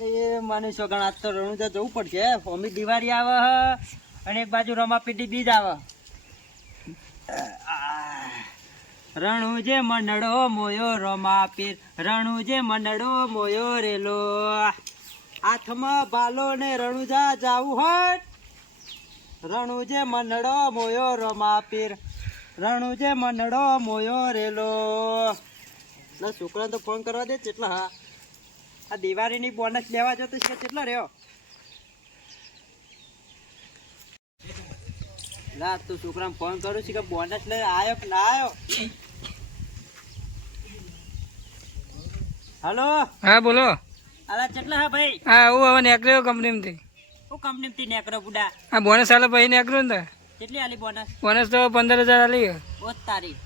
અરે મને સોગણ આજ તો રણુજા જવું પડશે. હોમી દિવાળી આવે અને એક બાજુ રમાપીટી બીજ આવે. રણુજે મંડળો મોયો રમાપીર, રણુજે મંડળો મોયો રેલો. હાથમાં બાલો ને રણુજા જાવું હોય. રણુજે મંડળો મોયો રમાપીર, રણુજે મંડળો મોયો રેલો. ના છોકરાને તો ફોન કરવા દે. કેટલા હા આ દિવાળીની બોનસ લેવા જતો છે કેટલો રહ્યો? ના તું છોકરાને ફોન કરું છું કે બોનસ લઈ આવ્યો કે ના આવ્યો? હલો હા બોલો. અલા કેટલા હા ભાઈ? હા હું હવે નીકળ્યો કંપનીમાંથી. હું કંપનીથી નીકળ્યો બુડા. હા બોનસ આલે પછી નીકળ્યો ને. કેટલી આલી બોનસ? બોનસ તો 15,000 આલી. ઓ તારી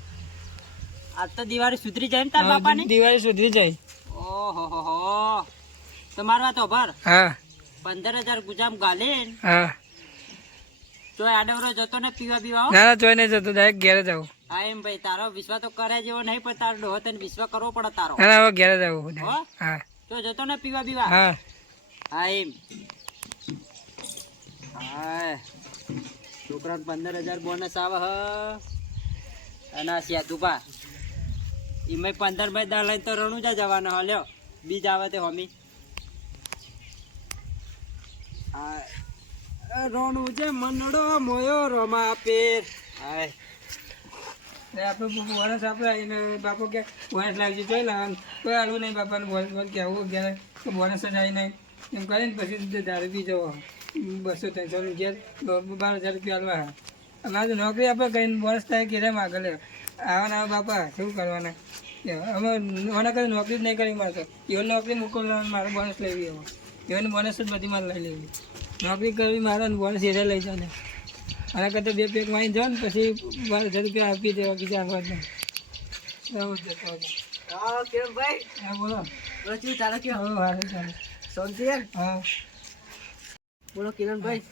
આજ તો દિવાળી સુધરી જાય ને તાર બાપાની? દિવાળી સુધરી જાય. ઓહો હો હો તમાર વાત ભર. હા 15,000 ગુજામ ગાલે. હા તો આડવરો જતો ને પીવા બીવા? ના ના ચોય નહીં જતો, ડાયરેક્ટ ઘેર જ આવું. હા એમ ભાઈ તારો વિશ્વાસ તો કરે જેવો નહીં, પણ તારો ડોહો તને વિશ્વાસ કરવો પડે તારો. ના ના હવે ઘેર જ આવું. હો? હા તો જતો ને પીવા બીવા? હા હા એમ. હા છોકરાને 15,000 બોનસ આવે હ. અને આ સેતુભા એમાં 15 દા લઈને તો રણુજા જવાનો હલ્યો. બીજ આવે તે હોમી. હા રણુજે મંડળો મોયો રમાપીર. હાય આપણે બોનસ આપણે આવીને બાપો કે બોનસ લાવજો જોઈ લાવવાનું. કોઈ આવું નહીં બાપાને બોનસ કહેવું ઘેર કે બોનસ જ આવી નહીં એમ કરીને પછી દારૂ પી જવો. 200-300 ઘેર 12,000 રૂપિયા આલવા. અમારે નોકરી આપણે કહીને બોનસ થાય કે રેમ આગળ આવવાના બાપા શું કરવાના. અમે ઓના કરી નોકરી જ નહીં કરી મારતો. એવો નોકરી મોકલવાનું મારે બોનસ લેવી. હવે એવાની બોનસ જ બધી મારે લઈ લેવી. નોકરી કરવી મારે બોનસ એરે લઈ જાવ ને. આના કરતાં 2 પેક વાંચી જાઓ ને પછી 12,000 રૂપિયા આપી દેવા બીજા આગળ જ. હા કેમ ભાઈ? હા બોલો. રોજુ ચાલો કયો? હા સારું ચાલે. શાંતિ યાર? હા બોલો કિરણભાઈ.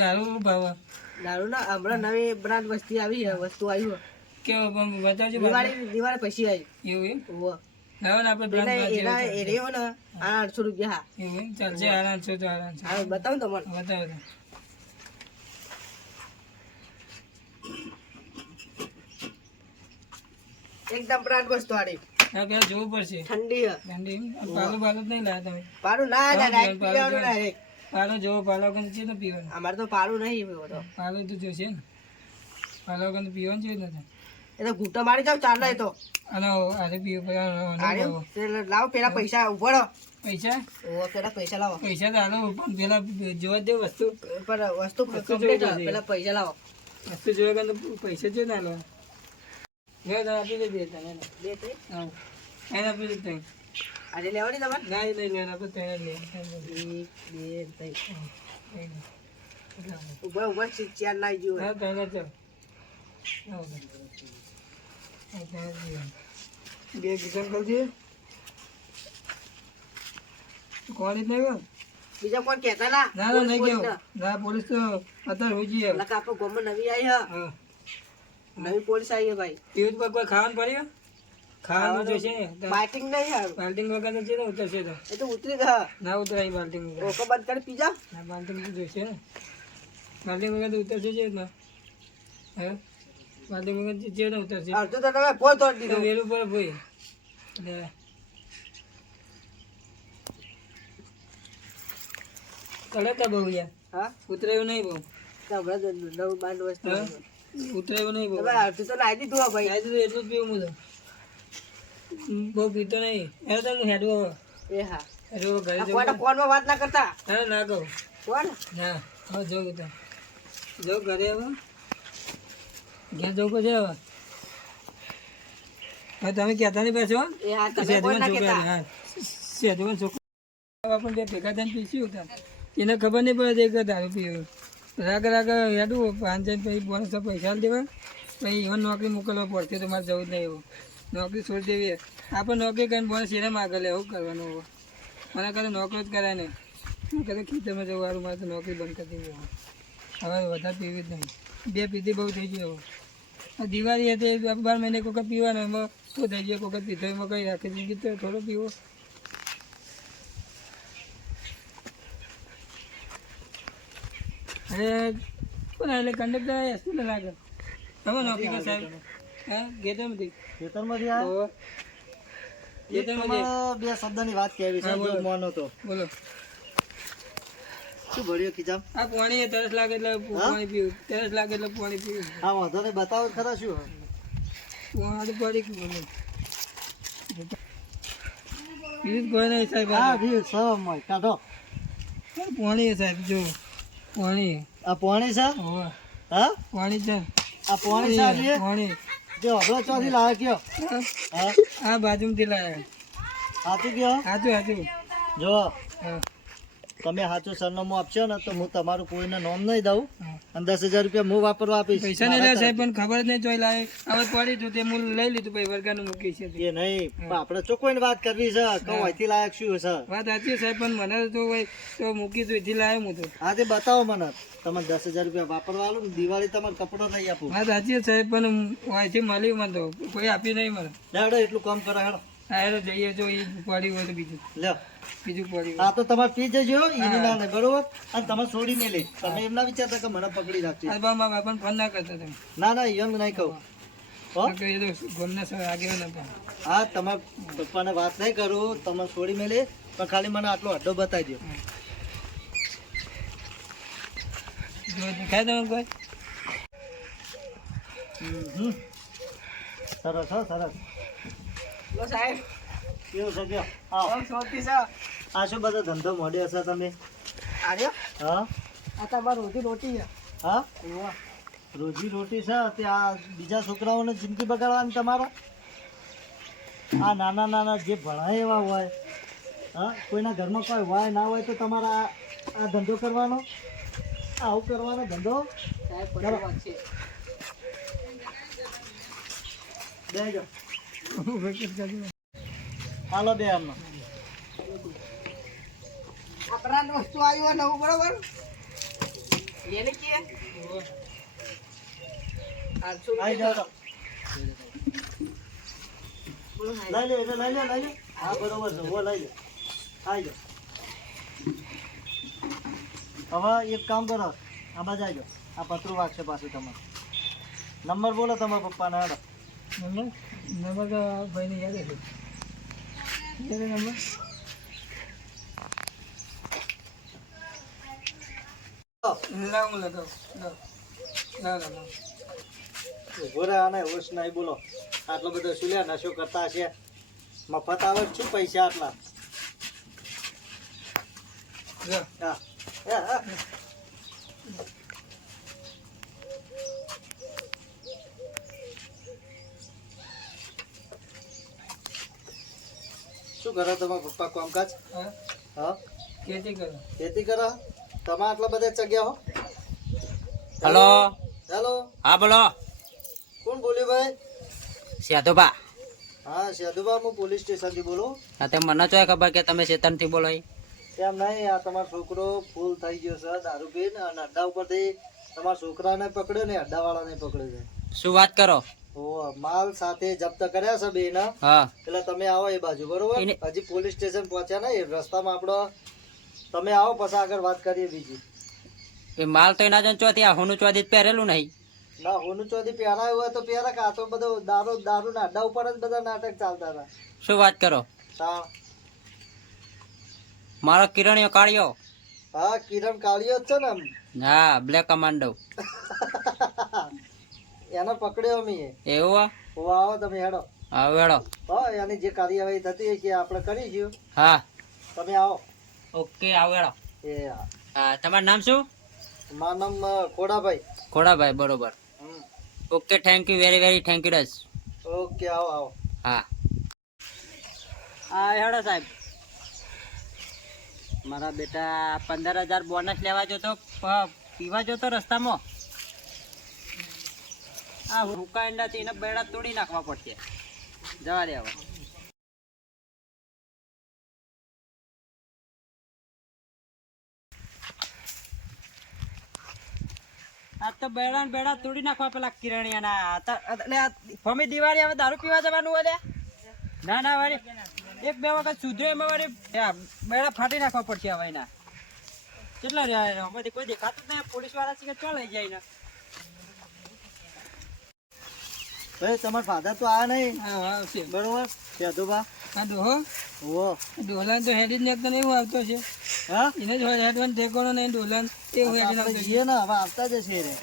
દારૂ ભાવ દારૂ ના હમણાં નવી બ્રાન્ડ વસ્તી આવી છે. વસ્તુ આવી કેવો પણ બતાવજો. દિવાળી પછી આવી. એવું એમ? ઓહો લાવો ને આપણે બ્રાન્ડ એ રહ્યો ને 800 રૂપિયા. એવું એમ ચાલશે. આરામ છો તો આરામ છે. હા બતાવો તો મને. બતાવો તો. એકદમ બ્રાન્ડ વસ્તુ આડી. હા પેલા જોવું પડશે. ઠંડી છે. ઠંડી પાલો પાલો જ નહીં લાયા તમે? પાડું ના ડાયરેક્ટ પીવાનું ડાયરેક્ટ. પાલો જોવો. પાલો કંઈ છે ને પીવાનું? અમારે તો પાડું નહીં પીવો તો. પાલો તો જોશે ને. પાલો કંઈ પીવાનું છે ને. એ તો ઘૂંટો મારી જાવ ચાલે તો. અને આજે પીવું લાવો પેલા પૈસા ઉભો પૈસા. પેલા પૈસા લાવો. પૈસા તો હાલો પણ પેલા જોવા દે વસ્તુ. પણ વસ્તુ complete છે. પેલા પૈસા લાવો. વસ્તુ જોવા તો પૈસા છે ને હાલો. આપી દે બે તને. બે ત્રણ હા એને આપી દે તને. આજે લેવાની તમારે? ના એ નહીં લેવાના આપણે તૈયાર લે. 1 2 3 ઉભા ઉભા ચાર લાવી ગયો. હા તૈયાર ચાલ. બે કિશન કરજે. કોણ જ નહીં? બીજા કોણ કહેતા ના? ના ના નહીં કેવું. ના પોલીસ તો અત્યારે હોય છે. આપણે ગામમાં નવી આવી હા. હા નવી પોલીસ આવી છે ભાઈ. પીવું તો કોઈ ખાવાનું પડ્યું? ખાવાનું જોઈશે ને. બાઇટિંગ નહીં યાર. બાલ્ટિંગ વગર તો છે ને ઉતરશે તો. એ તો ઉતરી ગયા. ના ઉતરાય બાલ્ટિંગ વગર. ઓકો બંધ કરી પીજા. ના બાલ્ટિંગ તો જોઈશે ને. બાલ્ટિંગ વગર તો ઉતરશે જ ને. હે બાલ્ટિંગ વગર છે ને ઉતરશે. અડધું તો તમે પોલ તોડી દીધું. વેલું પડે ભાઈ. કડક બહુ યાર. હા ઉતરાયું નહીં બહુ. હમણાં તો નવું બાંધ વસ્તુ ઉતરાયું નહીં બહુ. તમે અડધું તો લાવી દીધું હા ભાઈ. તો એટલું જ પીવું હું તો. બહુ પીતો નહીં. હવે તો હું હેડું હવે. એ હા હેડું ઘરે જવું. કોઈને ફોનમાં વાત ના કરતા. ના ના કહું. કોણ? ના હવે જવું તો જો ઘરે હવે ઘેર જવું પડશે હવે. હવે તમે કહેતા નહીં પાછો. એ હા તમે કોઈ ના કહેતા. હા સેજવાન છોકરા પણ બે ભેગા થઈને પીસ્યું હતા. એને ખબર નહીં પડે કે દારૂ પીવું. રાગ હેડું 5 પછી બોનસ પૈસા દેવા પછી even નોકરી મોકલવા પડશે તો મારે જવું જ નહીં એવું. નોકરી છોડી દેવી. આપણે નોકરી કરીને બોનસ એને માગે લે. એવું કરવાનું હવે. મને કદાચ નોકરી જ કરાય નહીં. કદાચ ખેતરમાં જવું સારું. મારે તો નોકરી બંધ કરી દેવી હવે વધારે પીવી જ નહીં. 2 પીધી બહુ થઈ ગયું હવે. દિવાળી હતી 12 મહિને કોઈ વખત પીવાનું એમાં શું થઈ ગયું કોઈ વખત પીધો એમાં કંઈ રાખી દીધી તો થોડો પીવો. અરે પણ એટલે કંડક્ટર એસપી ને લાગે તમે નોકરી કરો સાહેબ હા ગેટરમાંથી ખેતરમાંથી આવ્યા? ઓહો. ગેટરમાંથી તમારે બે શબ્દની વાત કહેવી છે, હા, બોલો. જો મોનો તો બોલો શું ભર્યું ખીચામ? આ પાણી તરસ લાગે એટલે પાણી પીવું તરસ લાગે એટલે પાણી પીવું હા વાંધો નહીં, બતાવો ખરા શું હે? પાણી પડી ગયું બોલો બીજું કોઈ નહીં સાહેબ હા આ જી સમ કાઢો. પાણી છે સાહેબ જો પાણી આ પોણી છે? ઓહો. હા પાણી છે આ પોણી છે આ જે? પાણી જો હબળો ચોથી લાવે કયો? હા આ બાજુમાંથી લાયા સાચું કયો? સાચું સાચું જો હા તમે સાચું સરનામું આપશો ને તો હું તમારું કોઈને નોમ નહીં દઉં હા. અને 10,000 રૂપિયા હું વાપરવા આપીશ. પૈસા નહીં લે સાહેબ પણ ખબર જ નહીં ચોઈ લાવે હવે પડી તું તે હું લઈ લીધું ભાઈ વર્ગાનું મૂકી છે તે. એ નહીં પણ આપણે ચોખ્ખોઈને વાત કરવી છે કે અહીંથી લાયક શું છે. વાત સાચી છે સાહેબ પણ મને તો ભાઈ તો મૂકી તું એથી લાવ્યો હું તો આજે બતાવો મને, તમે 10,000 રૂપિયા વાપરવા આલો ને દિવાળી તમારે કપડો નહીં આપું. વાત સાચી છે સાહેબ પણ અહીંથી મળ્યું મને તો કોઈ આપ્યું નહીં મને હેડો એટલું કામ કરો હેડો. હા એટલે જઈએ જો એ પડ્યું હોય તો બીજું લ્યો પડ્યું આ તો તમારે પી જજો એની ના નહીં બરોબર, અને તમે છોડી નહીં લે. તમે એમ ના વિચારતા કે મને પકડી રાખશે. આ મારા બાપાને ફોન ના કરતા તમે ના ના એમ નહીં કહું હો. એ તો ગમના સર આગળ નતા હા તમારા પપ્પાને વાત નહીં કરું, તમે છોડી મેલે પણ ખાલી મને આટલો અડ્ડો બતાવી દો. જો દેખાય તમે કોઈ હમ. સરસ હો સરસ. સાહેબ કેવું છે કયો? આવો. આ શું બધો ધંધો મોડ્યો હશે તમે? આવ્યો હા આ તમારે રોટી રોટી હા રોજી રોટી છે તે આ બીજા છોકરાઓને જિંદગી બગાડવાની તમારા? આ નાના નાના જે ભણાય એવા હોય, હા કોઈના ઘરમાં કોઈ હોય ના હોય તો તમારા આ ધંધો કરવાનો, આવું કરવાનો ધંધો? બેજો હાલો બે આમાં આપણા વસ્તુ આવ્યો નવું બરોબર એને કે આવી જાઓ તો. લઈ લે એટલે લઈ લે લઈ લે. હા બરોબર છે, હો લઈ લે. આવી જાઓ. હવે એક કામ કરો, આ બાજુ આવી જાઓ. આ પતરું વાગશે પાછું તમારે. નંબર બોલો તમારા પપ્પાના હેડો. નંબર તો ભાઈને યાદ હશે નંબર લાવ હું લગાવ લાવ ઉભો રહે આને હોશ નહીં બોલો. આટલો બધો શું લે નશો કરતા હશે? મફત આવે જ શું પૈસા આટલા? હા હા. શું કરો તમારા પપ્પા કામકાજ? હા હા ખેતી કરો ખેતી કરો? તમે આટલા બધા જગ્યા હો? હલો હેલો હા બોલો કોણ બોલ્યું ભાઈ? સેતુભા હા સાધુબા, હું પોલીસ સ્ટેશનથી બોલું. હા તે મને ચોય ખબર કે તમે ચેતનથી બોલો ઈ? એમ નહીં, આ તમારો છોકરો ફૂલ થઈ ગયો છે દારૂ પીને અને અડ્ડા ઉપરથી તમારા છોકરાને પકડ્યો ને અડ્ડાવાળાને પકડ્યો છે. શું વાત કરો? ઓહ, માલ સાથે જપ્ત કર્યા છે બેના. હા એટલે તમે આવો એ બાજુ બરોબર. એને- હજી પોલીસ સ્ટેશન પહોંચ્યા નહીં, રસ્તામાં આપણો તમે આવો પછી આગળ વાત કરીએ બીજી. એ માલ તો એના જન ચોથી આ હોનું ચોથી જ પહેરેલું નહીં. ના હોનું ચોથી પહેરાયું હોય તો પહેરા, કે આ તો બધો દારૂ દારૂ ના અડ્ડા ઉપર જ બધા નાટક ચાલતા હતા. શું વાત કરો? તાણ. મારો કિરણીયો કાઢ્યો. હા કિરણ કાળિયો જ છે ને. હા બ્લેક કમાન્ડો. એને પકડ્યો અમે. એવું ઓ આવો તમે હેડો. હા વેળો. હા એની જે કાર્યવાહી થતી હોય કે આપણે કરી ગયું. હા તમે આવો. ઓકે આવ વેળો. એ હા. હા તમારું નામ શું? મારું નામ ખોડાભાઈ. ખોડાભાઈ બરોબર. Hmm. Okay thank you very thank you ડસ. ઓકે આવો આવો. હા હા હેડો સાહેબ. મારા બેટા 15,000 બોનસ લેવા જતો પીવા જતો રસ્તામાં. આ હુકા ઈંડાથી એને બેડા તોડી નાખવા પડશે. જવા દે હવે. આ તો બેડા ને બેડા તોડી નાખવા પેલા કિરણિયાના. એટલે ફમી દિવાળી હવે દારૂ પીવા જવાનું હોય? ના ના વાળી એક બે વખત સુધરે એમાં વાળી બેડા ફાટી નાખવા પડશે હવે એના. કેટલા રહ્યા અમારે કોઈ દેખાતું જ નહીં, પોલીસ વાળા છે કે ચો લઈ જાય ને. ભાઈ તમારા ફાધર તો આ નહીં હા આવશે બરોબર યાદુબા આ ડોહો ઓ ડોલાન તો હેડી જ નાખતો નહીં એવું આવતો છે હા એને જ હેડવાનું ઠેકોનો નહીં ડોલાન એવું હેડી આપણે નાખતો છે જઈએ ને હવે આવતા જશે રે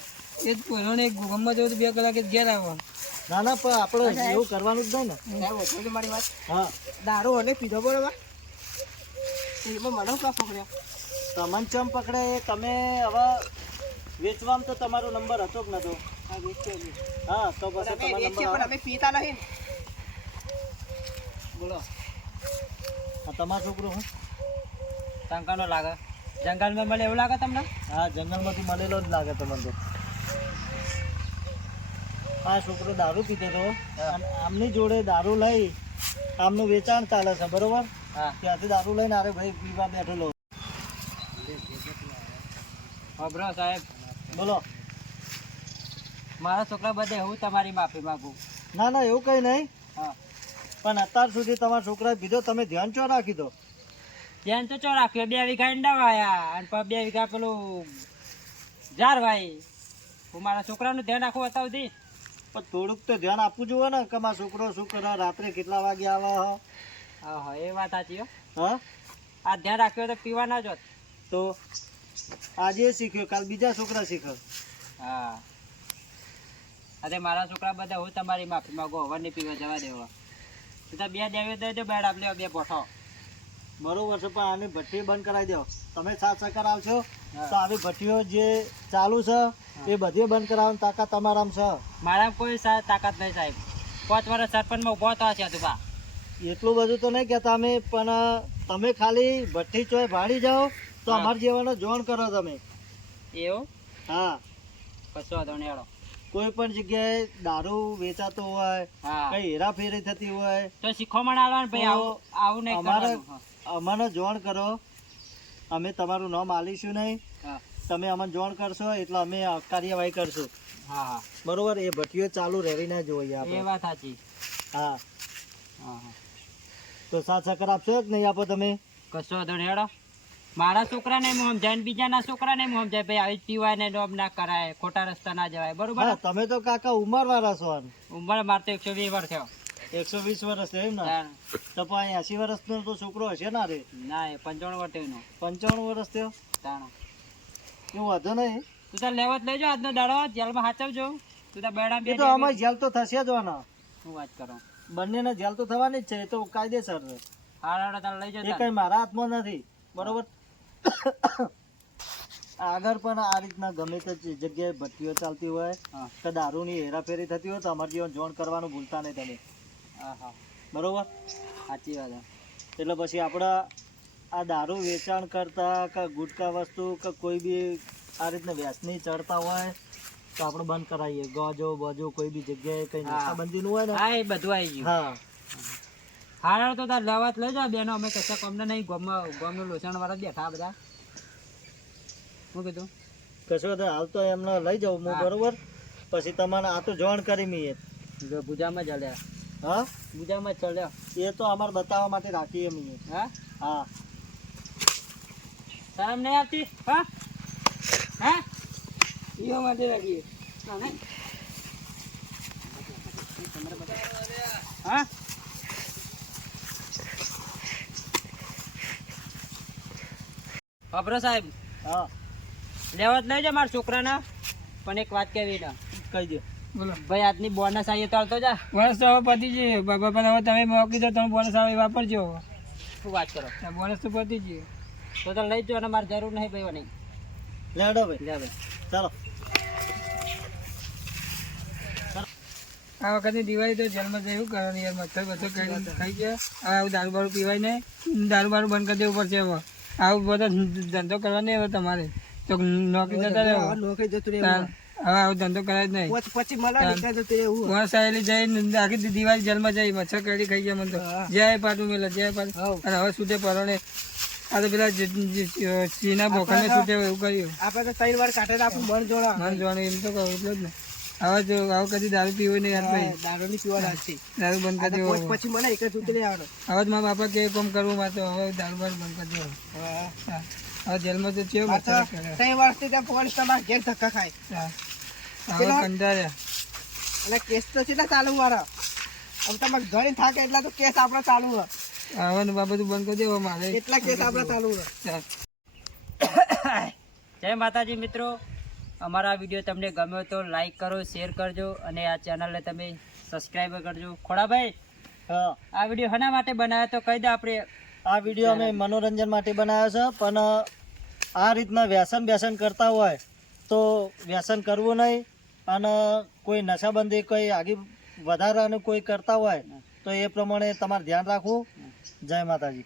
એ જ પોરોને ગમમાં જવું તો 2 કલાકે જ ઘેર આવવા ના ના પણ આપણે એવું કરવાનું જ નહીં ને મારી વાત, હા દારૂ અને પીધો બરોબર, એમાં મને કા પકડ્યા? તમને ચમ પકડે એ તમે હવે વેચવામાં તો તમારો નંબર હતો જ નતો. હા તો પછી તમારો નંબર આવે. અમે પીતા નહીં. બોલો આ તમારો છોકરો હું શંકાનો લાગે, જંગલમાં મળે એવું લાગે તમને? હા જંગલમાંથી મળેલો જ લાગે તમને તો. આ છોકરો દારૂ પીતો હતો અને આમની જોડે દારૂ લઈ આમનું વેચાણ ચાલે છે બરોબર, હા. ત્યાંથી દારૂ લઈને અરે ભાઈ પીવા બેઠેલો. અબરો સાહેબ, બોલો. મારા છોકરા બધે હું તમારી માફી માંગુ. ના ના એવું કંઈ નહીં, હા, પણ અત્યાર સુધી તમારા છોકરાએ પીધો તમે ધ્યાન ચો રાખી દો. ધ્યાન તો ચો રાખ્યો, 2 વીઘા ઈંડા વાયા અને 2 વીઘા પેલું જાર વાઈ. હું મારા છોકરાનું ધ્યાન રાખવું હતા સુધી. પણ થોડુંક તો ધ્યાન આપવું જોઈએ ને કે મારો છોકરો શું કરે, રાત્રે કેટલા વાગે આવે હ? હા, એ વાત સાચી હો. હા આ ધ્યાન રાખ્યો તો પીવા ના જોત. તો આજે શીખ્યો કાલ બીજા છોકરા શીખે. હા, અરે મારા છોકરા બધા હું તમારી માફી માંગુ, હવે નહીં પીવા જવા દેવા. તો 2 દેવે દઈ દો, બેડ આપલે 2 પોઠો. બરોબર છે પણ આની ભઠ્ઠી બંધ કરાવી દો. તમે સાત સકાર આવશો હા. તો આવી ભઠ્ઠીઓ જે ચાલુ છે એ બધી બંધ કરાવવાની તાકાત તમારામાં છે. મારા કોઈ તાકાત નહીં સાહેબ. 5 વર્ષ સરપંચમાં ઉભો તો છે તું બા. એટલું બધું તો નહીં કહેતા અમે, પણ તમે ખાલી ભઠ્ઠી ચોય ભાડી જાઓ તો હા. અમારા જેવાનો જોણ કરો તમે. એવું હા કશો વાંધો નહીં, હેડો. કોઈ પણ જગ્યાએ દારૂ વેચાતો હોય, હા, કઈ હેરાફેરી થતી હોય તો શીખવામણ આલવાનું ભાઈ, તો આવું આવું નહીં અમારે કરવાનું. હા. અમને જોણ કરો, અમે તમારું નામ આલીશું નહીં, હા, તમે અમને જોણ કરશો એટલે અમે કાર્યવાહી કરશું. હા, હા, બરોબર, એ ભઠ્ઠીઓ ચાલુ રહેવી ના જોઈએ એ આપણે. વાત સાચી. હા હા, હા, તો સાત સકાર આપશો કે નહીં આપો તમે? કશો વાંધો નહીં, હેડો. મારા છોકરાને હું સમજાય ને બીજાના છોકરાને હું સમજાય ભાઈ, આવી પીવાય ને ડોબ ના કરાય, ખોટા રસ્તા ના જવાય, બરોબર? હા તમે તો કાકા ઉંમર વાળા છો. ઉંમર મારે તો 120 વર્ષ થયો. 120 વર્ષ છે એમ ને? તાણ. તો પણ 80 વર્ષનો તો છોકરો હશે ને રે? ના, એ 55 વર્ષ થયો એનો. 95 વર્ષ થયો તાણ. એવું વાંધો નહીં. તું તાર લેવા જ લેજો આજનો દાડો, જેલમાં હાચવજો. તું તાર બેડા એ તો અમારે જેલ તો થશે જ વાના. હું વાત કરો. બંનેને જેલ તો થવાની જ છે, એ તો કાયદેસર છે. હાડા તાર લઈ એ જતા. કઈ મારા હાથમાં નથી બરોબર. આગળ પણ આ રીતના ગમે તે જગ્યાએ ભઠ્ઠીઓ ચાલતી હોય હા, કે દારૂની હેરાફેરી થતી હોય તો અમારે જીવન જોણ કરવાનું ભૂલતા નહીં તમે. હા, હા, બરોબર, સાચી વાત. એટલે પછી આપણે આ દારૂ વેચાણ કરતા કે ગુટકા વસ્તુ કે કોઈ બી આ રીતના વ્યસની ચડતા હોય તો આપણે બંધ કરાવીએ. ગજો બજો કોઈ બી જગ્યાએ કઈ હા. નશાબંધીનું હોય ને. હા, એ બધું આવી ગયું. હા હાડા તો તાર લેવા જ લઈ જાઓ બેનો, અમે કશા કોમને નહીં. ગોમનું લોસણ વાળા જ બેઠા બધા. શું કીધું? કશો વાંધો નહીં. હાલ તો એમને લઈ જાઉં હું. હા. બરોબર, પછી આ તો જોણ કરી મીએ. ભુજામાં ચાલ્યા, હા ભુજામાં જ ચાલ્યા. એ તો અમારે બતાવવા માટે રાખીએ મીએ. હા, હા શરમ નહીં આવતી? હા, હા, એવા માટે રાખીએ હા. અબરો સાહેબ, હા લેવા જ લઈ જાઓ મારા છોકરાના. પણ એક વાત કેવી ને, કહી દો. બોલો ભાઈ આજની બોનસ આવી તળતો જા. બોનસ તો હવે પતી ગયું બાબા, પણ હવે તમે મોકલી દો, તમે બોનસ આવે એ વાપરજો. શું વાત કરો? બોનસ તો પતી ગયું. તો લઈ જાઓ અને મારે જરૂર નહીં ભાઈ નહીં. લેડો ભાઈ, લે ભાઈ. ચાલો. આ વખતની દિવાળી તો જેલમાં જવું કરવાનું યાર, મચ્છર બધો ખાઈ ગયા. હવે આવું દારૂ બારૂ પીવાય નહીં, દારૂ બારૂ બંધ કરી દેવું પડશે. હવે આવું બધો ધંધો કરવા નહીં હવે તમારે તો નોકરી જતા રહેવો. હવે આવો ધંધો કરાય જ નહીં. બોનસ આવેલી જઈને આખી દિવાળી જેલમાં જઈ મચ્છર કરડી ખાઈ ગયા મને તો. જય પાટું મેલે, જય પાટું. અને હવે છૂટે પરણે આ તો પેલા ચીના બોખાને છૂટે એવું કર્યું. આપણે તો 3 વાર કાઢે આપણું મન જોડા. મન જોવાનું એમ તો કહું એટલે જ ને. હવે કદી દારૂ પીવો નહીં યાર ભાઈ. દારૂની પીવા રાખતી દારૂ બંધ કરી દેવો. પછી મને એક જ ઉતરી આવડે. હવે જ મારા બાપા કે કોમ કરવું મારે તો હવે દારૂ બારૂ બંધ કરી દેવો. હા. હવે જેલમાં તો ચેવું બચાવ કરે. 3 વર્ષથી ત્યાં પોલીસ તમારા ઘેર ધક્કા ખાય હા. હવે કંટાળ્યા. અને કેસ તો છે ને ચાલુ મારા. હવે તમારે ઘણી થાકે એટલા તો કેસ આપણે ચાલુ હોય. હવે બાબા બંધ કરી દેવો મારે. એટલા કેસ આપણે ચાલુ હોય. ચાલ. જય માતાજી મિત્રો, અમારા વિડીયો તમને ગમ્યો તો લાઈક કરો, શેર કરજો અને આ ચેનલને તમે સબસ્ક્રાઈબ કરજો. ખોડાભાઈ, હા, આ વિડીયો શાના માટે બનાવ્યો તો કહી દે આપણે. આ વિડીયો અમે મનોરંજન માટે બનાવ્યો છે, પણ આ રીતના વ્યસન કરતા હોય તો વ્યસન કરવું નહીં. અને કોઈ નશાબંધી કોઈ આગી વધારાનું કોઈ કરતા હોય તો એ પ્રમાણે તમારે ધ્યાન રાખવું. જય માતાજી.